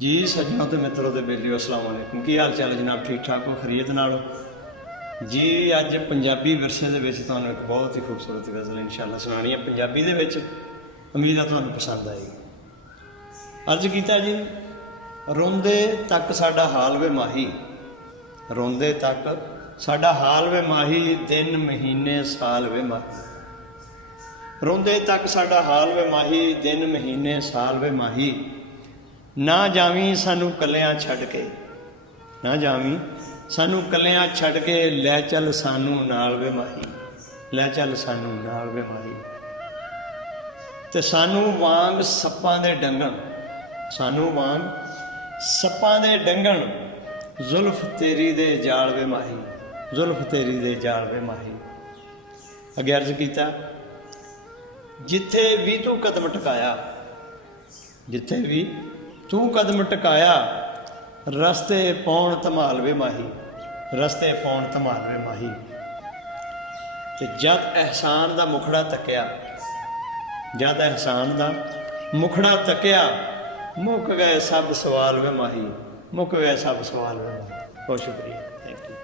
जी सज्जनों तो मित्रों के बेलियो अस्सलाम वालेकुम। की हाल चाल जनाब? ठीक ठाक हो? खरीत नाल जी? अज पंजाबी विरसे के तुहानूं एक बहुत ही खूबसूरत गज़ल इंशाअल्लाह सुनानी है पंजाबी दे विच। उम्मीद है तुहानूं पसंद आएगी। अर्ज कीता जी, रोंदे तक साडा हाल वे माही, रोंदे तक साडा हाल वे माही, दिन महीने साल वे माही। रोंदे तक साडा हाल वे माही, दिन महीने साल वे माही। ना जावी सानू कलियां छड्ड के, ना जावी सानू कलियां छड्ड के, लै चल सानू नाल वे माही, लै चल सानू नाल वे माही। ते सानू वांग सप्पां दे डंगण, सानू वांग सप्पां दे डंगण, जुल्फ तेरी दे जाल वे माही, जुल्फ तेरी दे जाल वे माही। अगे अर्ज कीता, जिथे भी तू कदम टकाया, जिथे भी तू कदम टकाया, रस्ते पौण धमाल वे माही, रस्ते पौण धमाल वे माही। ते जद एहसान दा मुखड़ा तकिया, जद एहसान दा मुखड़ा तकिया, मुक गए सब सवाल वे माही, मुक गए सब सवाल वे माही। बहुत शुक्रिया, थैंक यू।